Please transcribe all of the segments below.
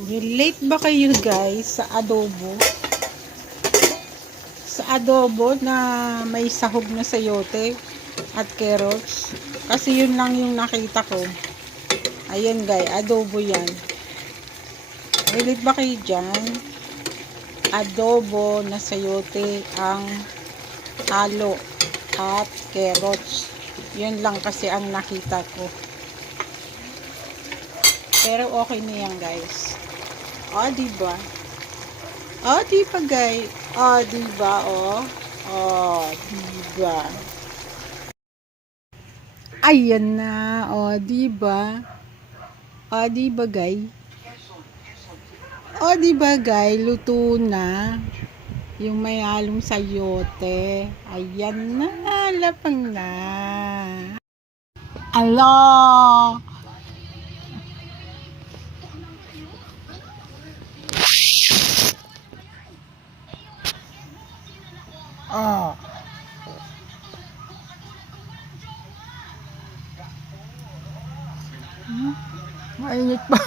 Relate ba kayo guys sa adobo? Sa adobo na may sahog na sayote at carrots? Kasi yun lang yung nakita ko. Ayan guys, adobo yan. Relate ba kayo dyan? Adobo na sayote ang halo at carrots. Yun lang kasi ang nakita ko. Pero okay na yan guys. O, diba? O, diba guys? O, diba? O, diba? Ayan na. O, diba? O, diba guys? O, diba guys? Luto na. Yung may halong sayote. Ayan na. Lapang na. Allah! Oh. Mainit pa.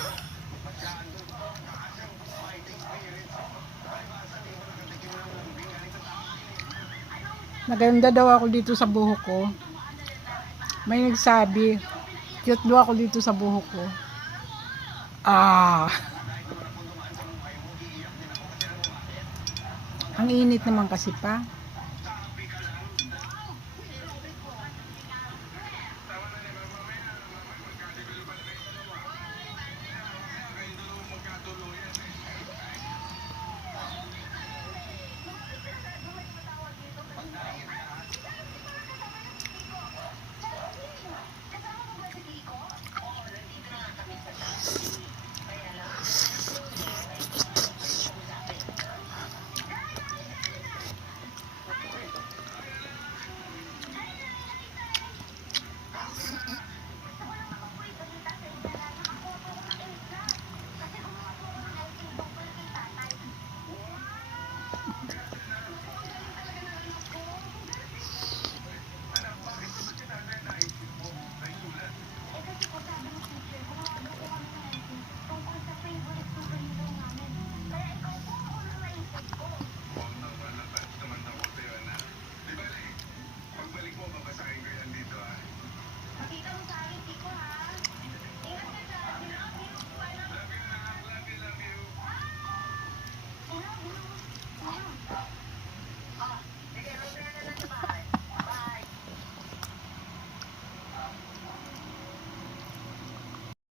Maganda daw ako dito sa buhok ko. May nagsabi, cute daw ako dito sa buhok ko. Ang init naman kasi pa.